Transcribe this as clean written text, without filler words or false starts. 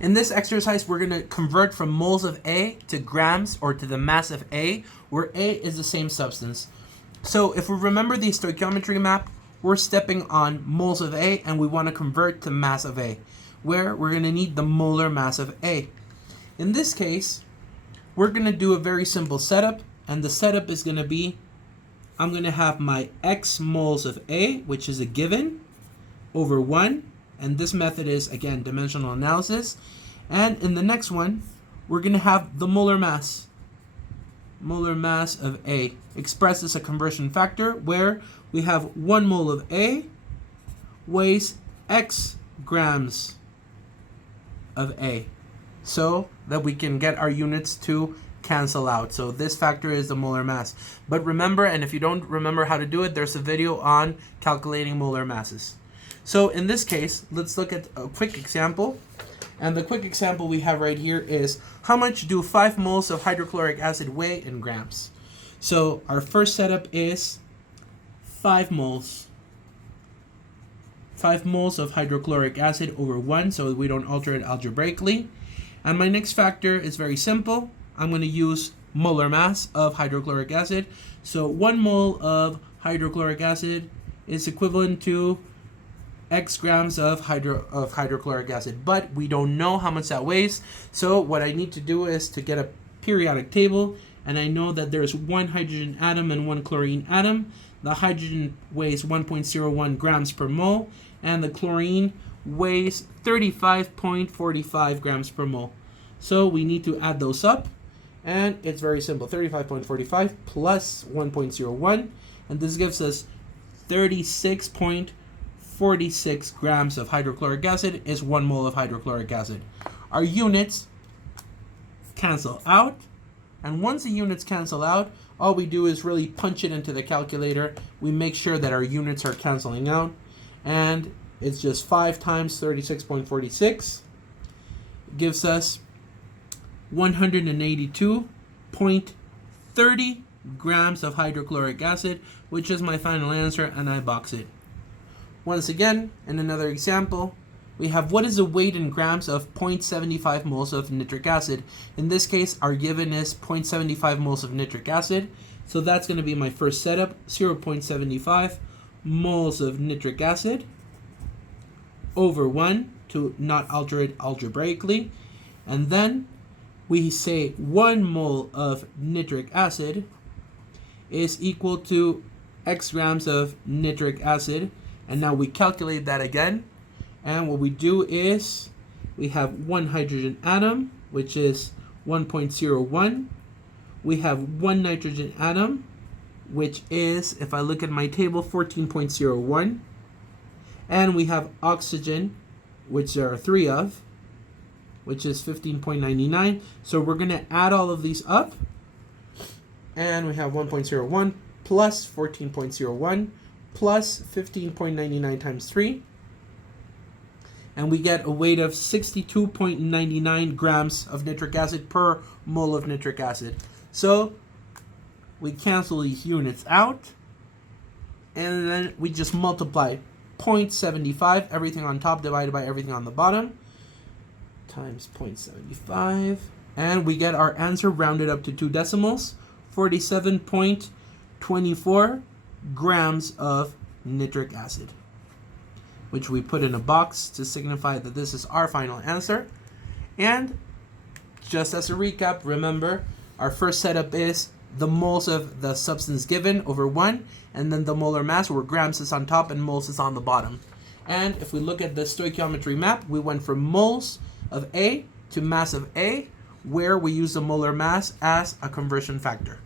In this exercise, we're going to convert from moles of A to grams, or to the mass of A, where A is the same substance. So if we remember the stoichiometry map, we're stepping on moles of A and we want to convert to mass of A, where we're going to need the molar mass of A. In this case, we're going to do a very simple setup, and the setup is going to be, I'm going to have my X moles of A, which is a given, over 1, and this method is, again, dimensional analysis. And in the next one, we're going to have the molar mass of A, expressed as a conversion factor, where we have 1 mole of A weighs X grams of A, so that we can get our units to cancel out. So this factor is the molar mass. But remember, and if you don't remember how to do it, there's a video on calculating molar masses. So in this case, let's look at a quick example. And the quick example we have right here is, how much do 5 moles of hydrochloric acid weigh in grams? So our first setup is 5 moles. 5 moles of hydrochloric acid over 1, so we don't alter it algebraically. And my next factor is very simple. I'm going to use molar mass of hydrochloric acid. So 1 mole of hydrochloric acid is equivalent to X grams of hydrochloric acid, but we don't know how much that weighs. So what I need to do is to get a periodic table, and I know that there's 1 hydrogen atom and 1 chlorine atom. The hydrogen weighs 1.01 grams per mole, and the chlorine weighs 35.45 grams per mole. So we need to add those up, and it's very simple. 35.45 plus 1.01, and this gives us 36.46 grams of hydrochloric acid is 1 mole of hydrochloric acid. Our units cancel out, and once the units cancel out, all we do is really punch it into the calculator. We make sure that our units are canceling out, and it's just 5 times 36.46 gives us 182.30 grams of hydrochloric acid, which is my final answer, and I box it. Once again, in another example, we have, what is the weight in grams of 0.75 moles of nitric acid? In this case, our given is 0.75 moles of nitric acid. So that's going to be my first setup, 0.75 moles of nitric acid over 1, to not alter it algebraically. And then we say 1 mole of nitric acid is equal to X grams of nitric acid. And now we calculate that again. And what we do is we have 1 hydrogen atom, which is 1.01. We have 1 nitrogen atom, which is, if I look at my table, 14.01. And we have oxygen, which there are 3 of, which is 15.99. So we're going to add all of these up. And we have 1.01 plus 14.01 plus 15.99 times 3. And we get a weight of 62.99 grams of nitric acid per mole of nitric acid. So we cancel these units out, and then we just multiply 0.75, everything on top divided by everything on the bottom, times 0.75, and we get our answer rounded up to 2 decimals, 47.24 grams of nitric acid, which we put in a box to signify that this is our final answer. And just as a recap, remember, our first setup is the moles of the substance given over 1, and then the molar mass, where grams is on top and moles is on the bottom. And if we look at the stoichiometry map, we went from moles of A to mass of A, where we use the molar mass as a conversion factor.